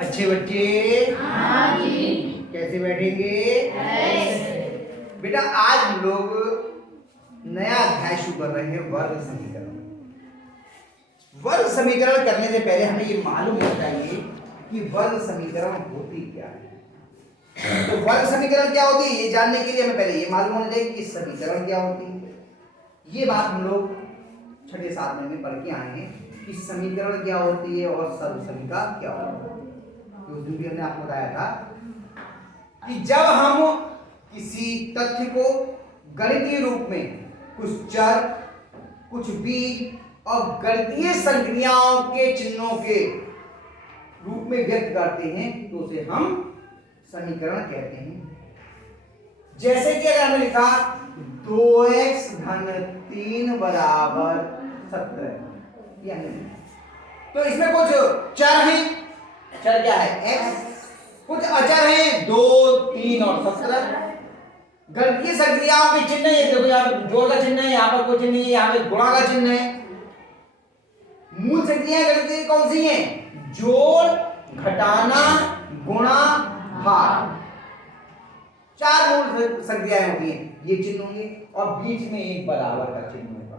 अच्छे बच्चे हाँ जी। कैसे बैठेंगे? बेटा आज हम लोग नया अध्याय शुरू कर रहे हैं वर्ग समीकरण। वर्ग समीकरण करने से पहले हमें ये मालूम होना चाहिए कि वर्ग समीकरण होती क्या है। तो वर्ग समीकरण क्या होती है ये जानने के लिए हमें पहले ये मालूम होना चाहिए कि समीकरण क्या होती है। ये बात हम लोग छठे सातवें में पढ़ के आए हैं कि समीकरण क्या होती है और सर्वसमीका क्या होती है। तो उस दिन भी हमने आपको बताया था कि जब हम किसी तथ्य को गणितीय रूप में कुछ चर, कुछ बीज और गणितीय संक्रियाओं के चिन्हों के रूप में व्यक्त करते हैं तो उसे हम समीकरण कहते हैं। जैसे कि अगर हमने लिखा 2x धन 3 बराबर 17, तो इसमें कुछ चर हैं, चर क्या है x, कुछ अचर हैं 2, 3 और 17। गणितीय संक्रियाओं के चिन्ह है, देखो यहाँ पर जोड़ का चिन्ह है, यहाँ पर कोई चिन्ह नहीं है, यहाँ पे गुणा का चिन्ह है। मूल संक्रियाएं गणितीय कौन सी हैं? जोड़, घटाना, गुणा, भाग, चार मूल संक्रियाएं होती हैं। ये चिन्ह होंगे और बीच में एक बराबर का चिन्ह होगा।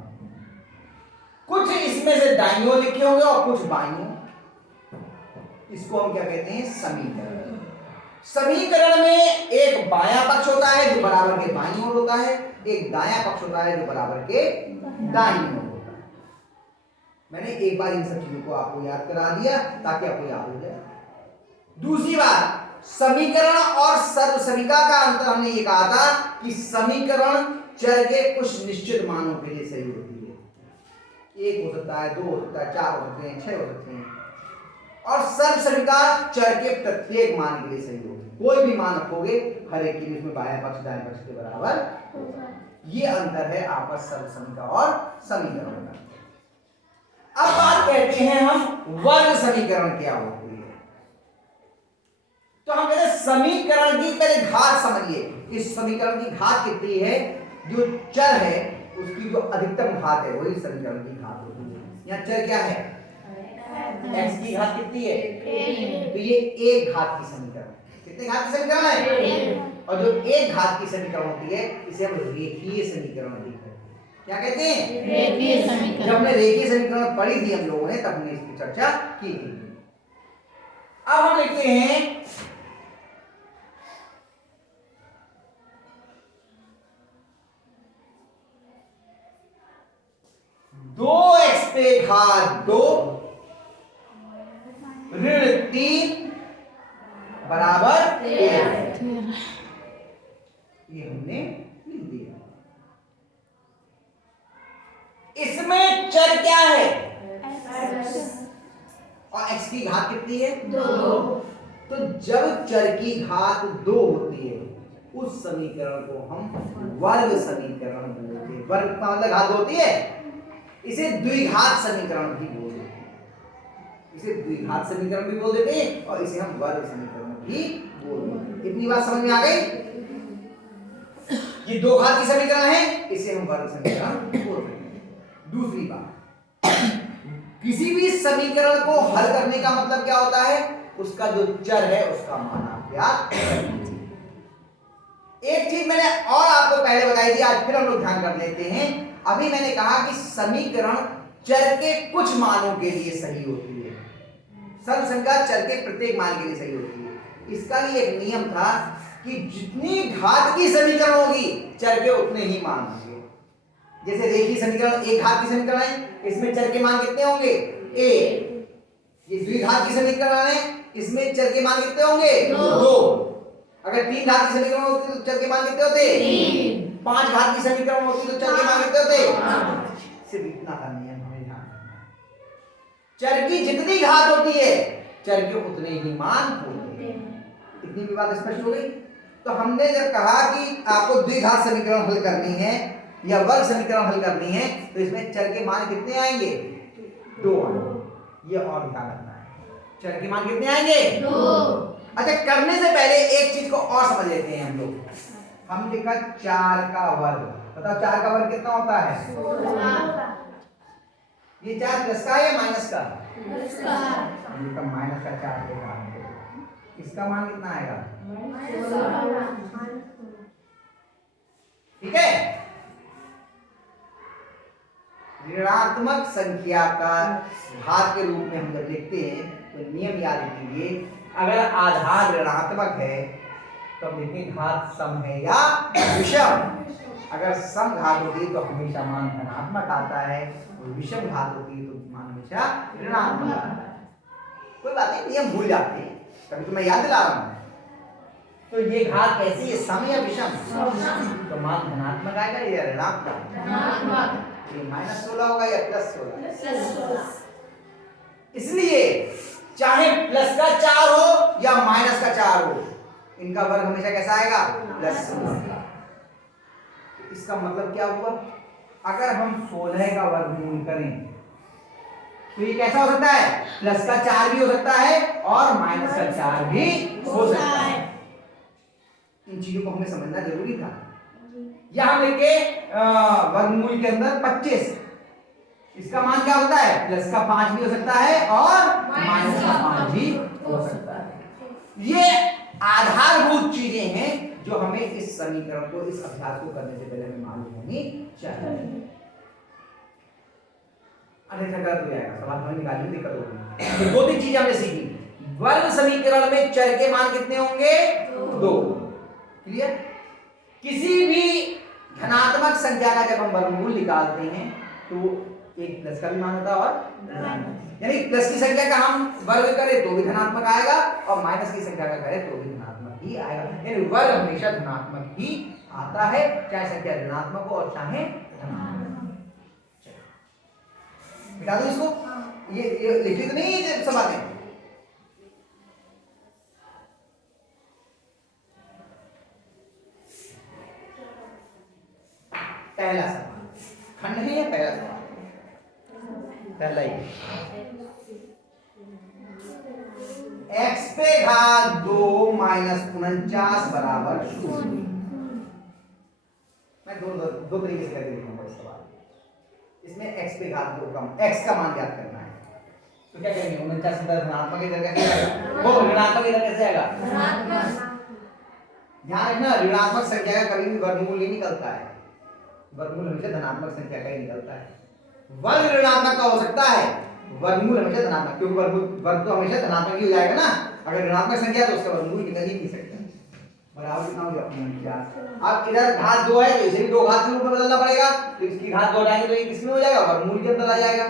कुछ इसमें से दाईं ओर लिखे होंगे और कुछ बाईं ओर। इसको हम क्या कहते हैं? समीकरण। समीकरण में एक बायां पक्ष होता है जो बराबर के बाईं ओर होता है, एक दायां पक्ष होता है जो बराबर के दाईं ओर होता है। मैंने एक बार इन सब चीजों को आपको याद करा दिया ताकि आपको याद हो जाए। दूसरी बात, समीकरण और सर्वसमीका का अंतर हमने ये कहा था कि समीकरण चर के कुछ निश्चित मानों के लिए सही होती है। 1 हो सकता है, 2 हो सकता है, 4 हो सकते हैं, 6 हो सकते हैं। और सर्वसमीका चर के प्रत्येक मान के लिए सही होगी। कोई भी मान रखोगे हर एक के लिए उसमें बायां पक्ष दाएं पक्ष के बराबर होगा। ये अंतर है आपस सर्वसमीका और समीकरण का। अब बात कहते हैं हम वर्ग समीकरण क्या होती है। तो हम कहते हैं समीकरण की पहले घात समझिए। इस समीकरण की घात कितनी है? जो चर है उसकी जो अधिकतम घात है वही समीकरण की घात होती है। यहाँ चर क्या है? x की घात कितनी है? तो ये एक घात की समीकरण है। कितने घात की समीकरण है? और जो एक घात की समीकरण होती है इसे हम रेखीय समीकरण कहते हैं। क्या कहते हैं? रेखीय समीकरण। जब हमने रेखीय समीकरण पढ़ी थी हम लोगों ने तब हमने इसकी चर्चा की थी। अब हम लिखते हैं दो एक्स पे घात 2 ऋण 3 बराबर 13। ये हमने लिख दिया। इसमें चर क्या है? और x की घात कितनी है? 2। तो जब चर की घात 2 होती है उस समीकरण को हम वर्ग समीकरण बोलते हैं। वर्ग का मतलब घात होती है, इसे द्विघात समीकरण भी बोल देते हैं। इसे द्विघात समीकरण भी बोल देते हैं और इसे हम वर्ग समीकरण भी बोल देते हैं। इतनी बात समझ में आ गई? ये दो घात की समीकरण है, इसे हम वर्ग समीकरण बोल देते हैं। दूसरी बात, किसी भी समीकरण को हल करने का मतलब क्या होता है? उसका जो चर है उसका मान आप ज्ञात करना। एक चीज मैंने और आपको पहले बताई थी, आज फिर हम लोग ध्यान कर लेते हैं। अभी मैंने कहा कि समीकरण चर के कुछ मानों के लिए सही होती है, सर्वसमीका चर के प्रत्येक मान के लिए सही होती है। इसका भी एक नियम था कि जितनी घात की समीकरण होगी चर के उतने ही मान होंगे। जैसे रेखीय समीकरण एक घात की समीकरण है, इसमें चर के मान कितने होंगे? 1। ये द्विघात की समीकरण है, इसमें चर के मान कितने होंगे? 2। अगर 3 घात की समीकरण होती तो चर के मान कितने होते? 3। 5 घात की समीकरण होती तो चर के मान कितने होते? सिर्फ इतना का नियम हमें ध्यान रखना है। चर की जितनी घात होती है चर के उतने ही मान होते हैं। इतनी भी बात स्पष्ट हो गई? तो हमने जब कहा कि आपको द्विघात समीकरण हल करनी है या वर्ग समीकरण हल करनी है तो इसमें चर के मान कितने आएंगे? 2 आएंगे। ये और ध्यान रखना है, चर के मान कितने आएंगे? 2। अच्छा, करने से पहले एक चीज को और समझ लेते हैं हम लोग। हम लिखा 4 का वर्ग। बताओ 4 का वर्ग कितना होता है? 16। ये 4 प्लस का या माइनस का? प्लस का। माइनस का 4 लिखा। इसका मान कितना आएगा? ठीक है। ऋणात्मक संख्या का घात के रूप में हम जब लिखते हैं तो नियम याद रखिए, अगर आधार ऋणात्मक है तो हम लिखते हैं घात सम है या विषम। अगर सम घात होती है तो हमेशा मान धनात्मक आता है, और विषम घात होती है तो मान हमेशा ऋणात्मक आता है। कोई बात नहीं, नियम भूल जाते हैं, कभी तो मैं याद दिला रहा हूं। तो ये घात कैसी है, सम या विषम? तो मान धनात्मक आएगा या ऋणात्मक? ये -16 होगा या +16? इसलिए चाहे प्लस का 4 हो या माइनस का 4 हो, इनका वर्ग हमेशा कैसा आएगा? +16। इसका मतलब क्या हुआ, अगर हम 16 का वर्गमूल करें तो ये कैसा हो सकता है? प्लस का 4 भी हो सकता है और माइनस का 4 भी हो सकता है। इन चीजों को हमें समझना जरूरी था। यहां लेके वर्गमूल के अंदर 25, इसका मान क्या होता है? प्लस का 5 भी हो सकता है और माइनस का 5 भी हो सकता है। ये आधारभूत चीजें हैं जो हमें इस समीकरण को, इस अभ्यास को करने से पहले हमें मालूम होनी चाहिए। अन्यथा गलत हो जाएगा, सवाल हमें निकालने में दिक्कत होगी। तो 2-3 चीजें हमने सीखी। वर्ग समीकरण में चर के मान कितने होंगे? 2। क्लियर? किसी भी धनात्मक संख्या का जब हम वर्गमूल निकालते हैं तो एक प्लस का भी मान होता है और यानी प्लस की संख्या का हम वर्ग करें तो भी धनात्मक आएगा और माइनस की संख्या का करें तो भी धनात्मक ही आएगा। यानी वर्ग हमेशा धनात्मक ही आता है, चाहे संख्या ऋणात्मक हो और चाहे धनात्मक। मिटा दो इसको। ये लिखी तो नहीं है सब बातें। पहला सवाल खंड है या पहला सवाल? पहला ही। x पे घात 2 माइनस 49 बराबर 0। मैं दो तरीके से करके लिखूंगा इस सवाल। इसमें x पे घात 2 का x का मान ज्ञात करना है, तो क्या करेंगे? 49 धनात्मक इधर कैसे आएगा? वो ऋणात्मक इधर कैसे आएगा? ध्यान रखना, ऋणात्मक संख्या का कभी भी वर्गमूल नहीं निकलता है, वर्गमूल हमेशा धनात्मक संख्या का ही निकलता है। वर्ग ऋणात्मक का हो सकता है, वर्गमूल हमेशा धनात्मक, क्योंकि वर्ग तो हमेशा धनात्मक ही हो जाएगा ना। अगर ऋणात्मक संख्या तो उसका वर्गमूल निकल ही नहीं सकता। बराबर कितना हो गया? 49। अब इधर घात 2 है तो इसे भी 2 घात के रूप में बदलना पड़ेगा, तो इसकी घात 2 हटाएंगे तो ये किसमें हो जाएगा? वर्गमूल के अंदर आ जाएगा।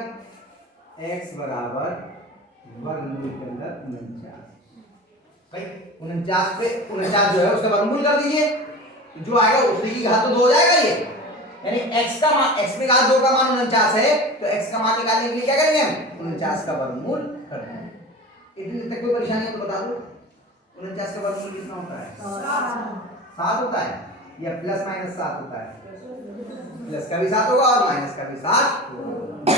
x बराबर वर्गमूल के अंदर 49। भाई 49 पे 49 जो है उसका वर्गमूल कर दीजिए, जो आएगा उसी की घात तो 2 हो जाएगा ये। यानी x का मान, x में घात 2 का मान 49 है तो x का मान निकालने के लिए क्या करेंगे हम? 49 का वर्गमूल कर देंगे। इतनी तक कोई परेशानी है तो बता दो। 49 का वर्गमूल कितना होता है? 7 होता है या प्लस माइनस 7 होता है? प्लस का भी 7 होगा और माइनस का भी 7 होगा।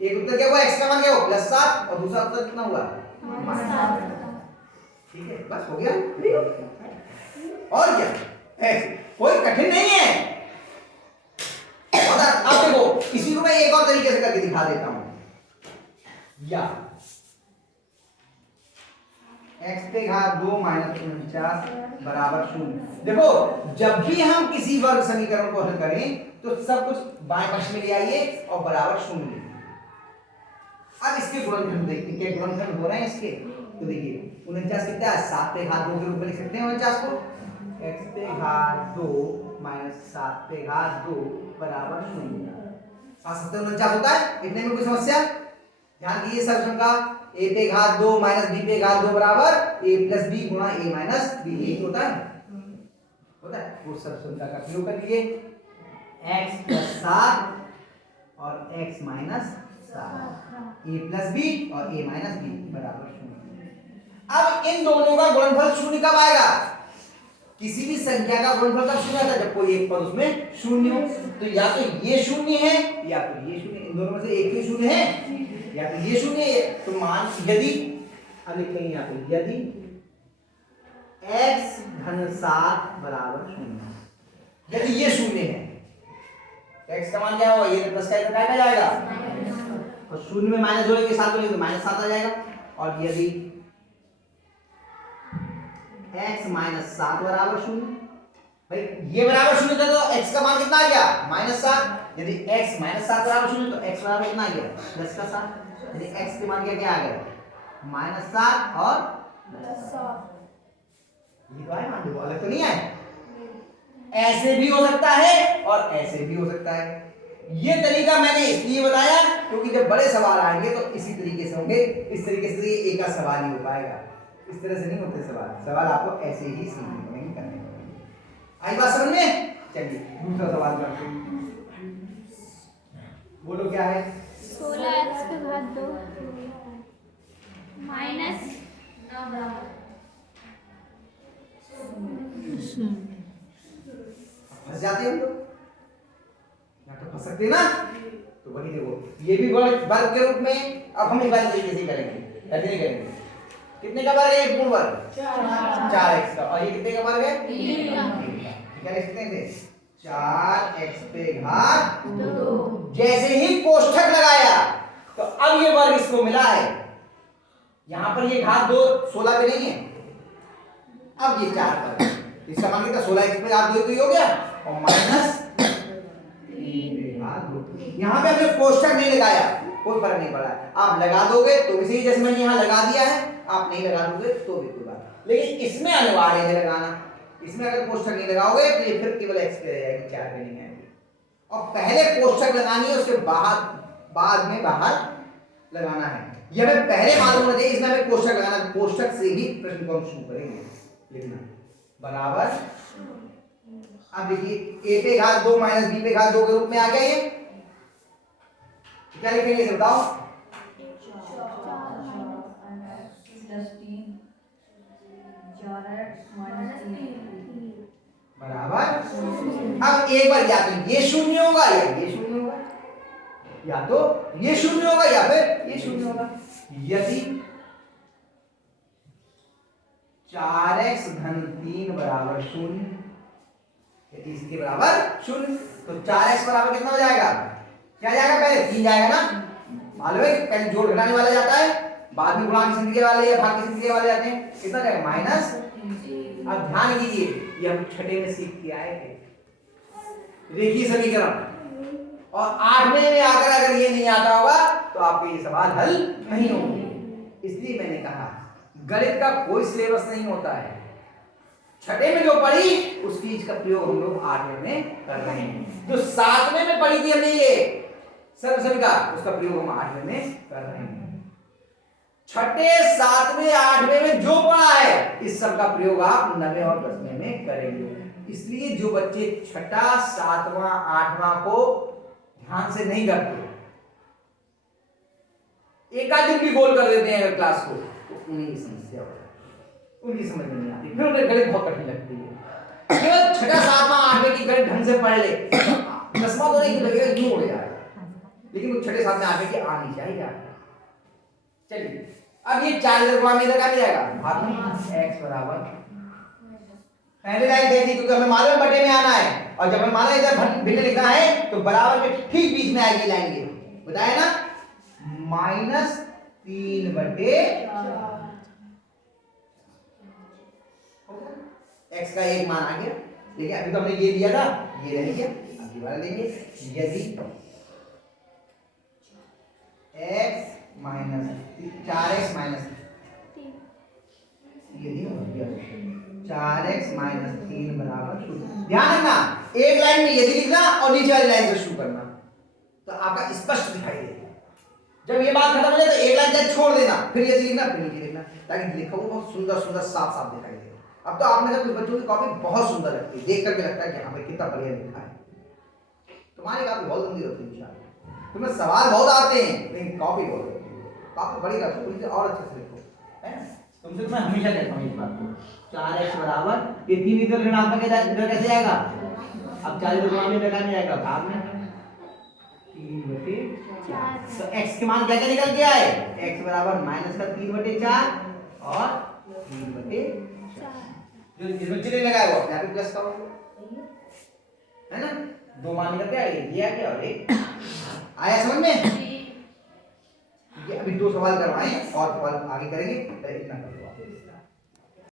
एक उत्तर क्या हुआ? x का मान क्या हुआ? +7 और दूसरा उत्तर कितना हुआ? ठीक है, बस हो गया। और क्या कोई कठिन नहीं है। अब देखो इसी को मैं एक और तरीके से करके दिखा देता हूं। या x पे घात 2 माइनस 49 बराबर 0। देखो जब भी हम किसी वर्ग समीकरण को हल करें तो सब कुछ बाएं पक्ष में ले आइए और बराबर 0 लिखिए। अब इसके गुणनखंड देखिए, क्या गुणनखंड हो रहे हैं इसके? तो देखिए 49 कितना है? 7 पे घात 2 के रूप में लिख सकते हैं 49 को। x पे घात 2 माइनस 7 पे घात 2 बराबर 0। 7 होता है, इतने में कोई समस्या? ध्यान दीजिए सर्वसम का, a पे घात 2 माइनस b पे घात 2 बराबर a प्लस b गुणा a माइनस b। यही होता है, होता है। वो सर्वसम का प्रयोग कर लीजिए, x प्लस 7 और x minus 7, a plus b और a माइनस b बराबर 0। अब इन दोनों का गुणनफल 0 कब आएगा? किसी भी संख्या का गुणनफल कब 0 आता है? जब कोई एक पद उसमें 0 हो। तो या तो ये 0 है या तो ये 0, इन दोनों में से एक ही 0 है, या तो ये 0 है। तो मान यदि अब लिखेंगे यहाँ पे, यदि x धन 7 बराबर 0, यदि ये 0 है, x का मान क्या होगा? ये प्लस का इधर क्या जाएगा? और 0 में माइनस जोड़ेंगे 7 जोड़ेंगे तो -7 आ जाएगा। और यदि x माइनस 7 बराबर 0। भाई ये बराबर 0 था तो x का मान कितना आ गया -7। यदि x -7 बराबर 0 तो x बराबर कितना आ गया 10 का 7। यदि x के मान क्या आ गया -7 और +7। ये तो है मान लो, अलग तो नहीं है। ऐसे भी हो सकता है और ऐसे भी हो सकता है। ये तरीका मैंने इसलिए बताया क्योंकि जब बड़े सवाल आएंगे तो इसी तरीके से होंगे। इस तरीके से ये एक आध सवाल ही हो पाएगा, इस तरह से नहीं होते सवाल आपको ऐसे ही सीखने पड़ेंगे, करने पड़ेंगे। आई बात समझ में? चलिए दूसरा सवाल करते हैं। बोलो क्या है? 16x के घात 2 माइनस फंस जाते हैं हम लोग, या तो फंस सकते ना। तो वही देखो, ये भी वर्ग के रूप में अब हम एक बार तरीके से करेंगे, ऐसे नहीं करेंगे। कितने का वर्ग है ये पूर्ण वर्ग? 4x का। और ये कितने का वर्ग है? 3 का। क्या लिख सकते हैं? 4x पे घात 2। जैसे ही कोष्ठक लगाया तो अब ये वर्ग इसको मिला है। यहां पर ये घात 2 16 पे नहीं है, अब ये 4 पर। इसका मान कितना 16x पे घात 2 हो गया और माइनस 3 पे घात 2। यहां पे हमने कोष्ठक नहीं लगाया, कोई फर्क नहीं पड़ा। आप लगा दोगे तो भी सही, जैसे मैंने यहां लगा दिया है। आप नहीं लगा दोगे तो भी कोई बात, लेकिन इसमें अनिवार्य है लगाना। इसमें अगर कोष्ठक नहीं लगाओगे तो ये फिर केवल x पे रह जाएगी, 4 पे नहीं आएगी। और पहले कोष्ठक लगानी है, उसके बाद में बाहर लगाना है। ये हमें पहले मालूम होना चाहिए। इसमें हमें कोष्ठक लगाना, कोष्ठक से ही प्रश्न को हम शुरू करेंगे लिखना। बराबर, अब देखिए a पे घात 2 माइनस b पे घात 2 के रूप में आ गया। ये क्या लिखेंगे इसे बताओ? बराबर। अब एक बार या तो ये शून्य होगा या ये शून्य होगा, या तो ये शून्य होगा या फिर ये शून्य होगा। यदि 4x धन 3 बराबर 0, इसके बराबर 0, तो 4x बराबर कितना हो जाएगा? क्या जाएगा? पहले 3 जाएगा ना, मालूम है पहले जोड़ घटाने वाला जाता है, बाद में गुणा की संख्या वाले या भाग की संख्या वाले जाते हैं। कितना जाएगा? माइनस। अब ध्यान दीजिए, ये हम छठे में सीख के आए थे रेखीय समीकरण, और 8वें में आकर अगर ये नहीं आता होगा तो आपके ये सवाल हल नहीं होंगे। इसलिए मैंने कहा गणित का कोई सिलेबस नहीं होता है। छठे में जो पढ़ी उस चीज का प्रयोग हम लोग 8वें में कर रहे हैं। जो 7वें में पढ़ी थी हमने ये सर्वसंख्या, उसका प्रयोग हम 8वें में कर रहे हैं। छठे, 7वें, 8वें में जो पढ़ा है इस सब का प्रयोग आप 9वें और 10वें में करेंगे। इसलिए जो बच्चे छठा, 7वां, 8वां को ध्यान से नहीं करते, एक आध दिन भी गोल कर देते हैं अगर क्लास को, तो उन्हीं की समस्या हो जाती है, उनकी समझ में नहीं आती, फिर उन्हें गणित बहुत कठिन लगती है। केवल छठा, 7वां, 8वें की गणित ढंग से पढ़ ले, 10वां तो नहीं लगेगा, यूं हो जाएगा, लेकिन वो छठे, 7वें, 8वें की आनी चाहिए। चलिए अब ये 4 इधर गुणा में इधर क्या जाएगा? भाग में x बराबर, पहले लाइन देख दी क्योंकि हमें मालूम बटे में आना है, और जब हमें माना इधर भिन्न लिखना है तो बराबर के ठीक बीच में आएगी लाइन। ये बताया ना, -3/4 x का एक मान आ गया। देखिए अभी तो हमने ये लिया था, ये रह गया, अब ये वाला लेंगे। यदि x minus 4x minus 4x minus 3 बराबर 0। ध्यान रखना एक लाइन में यदि लिखना और नीचे वाली लाइन से शुरू करना, तो आपका स्पष्ट दिखाई देगा। जब ये बात खत्म हो जाए तो एक लाइन चाहे छोड़ देना, फिर यदि लिखना फिर नीचे लिखना, ताकि लिखा हुआ बहुत सुंदर सुंदर साफ साफ दिखाई दे। अब तो आप में से कुछ बच्चों की कॉपी बहुत सुंदर लगती है, देख करके लगता है कि हाँ भाई कितना बढ़िया लिखा है। तुम्हारी कॉपी बहुत गंदी होती है इंशाल्लाह, तुम्हें सवाल बहुत आते हैं लेकिन कॉपी बहुत होती है। कॉपी बड़ी रखो, उनसे और अच्छे से लिखो, है ना? तुमसे मैं हमेशा कहता हूँ इस बात को। 4x बराबर ये 3 इधर ऋणात्मक है, इधर कैसे आएगा? अब 4 इधर गुणा में लगाने जाएगा, भाग में 3/4। तो x के मान क्या क्या निकल के आए? x बराबर -3/4 और 3/4। जो इस बच्चे ने लगाया वो यहाँ पे प्लस का होगा, है ना? दो मान निकल के आए, ये आ गया और एक आया। समझ में? ये अभी 2 सवाल करवाएं और सवाल आगे करेंगे, इतना कर लो आप।